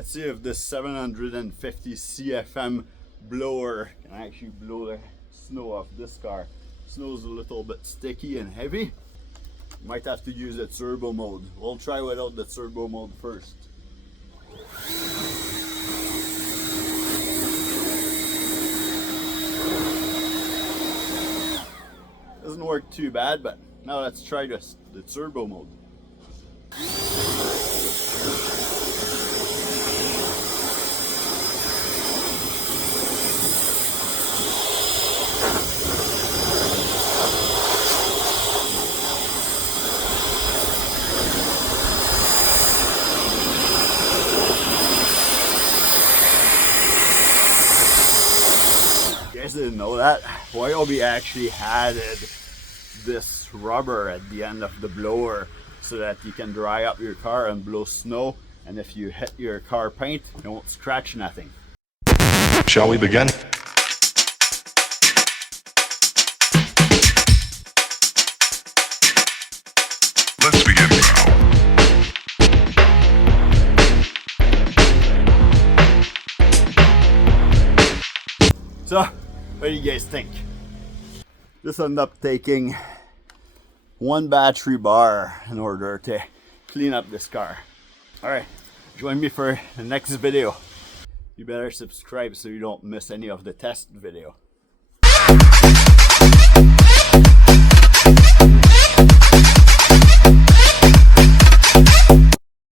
Let's see if this 750 CFM blower can actually blow the snow off this car. Snow's a little bit sticky and heavy. Might have to use the turbo mode. We'll try without the turbo mode first. Doesn't work too bad, but now let's try the turbo mode. You guys didn't know that? RYOBI actually added this rubber at the end of the blower so that you can dry up your car and blow snow, and if you hit your car paint, it won't scratch nothing. Shall we begin? Let's begin now. So, what do you guys think? This ended up taking one battery bar in order to clean up this car. Alright, join me for the next video. You better subscribe so you don't miss any of the test video.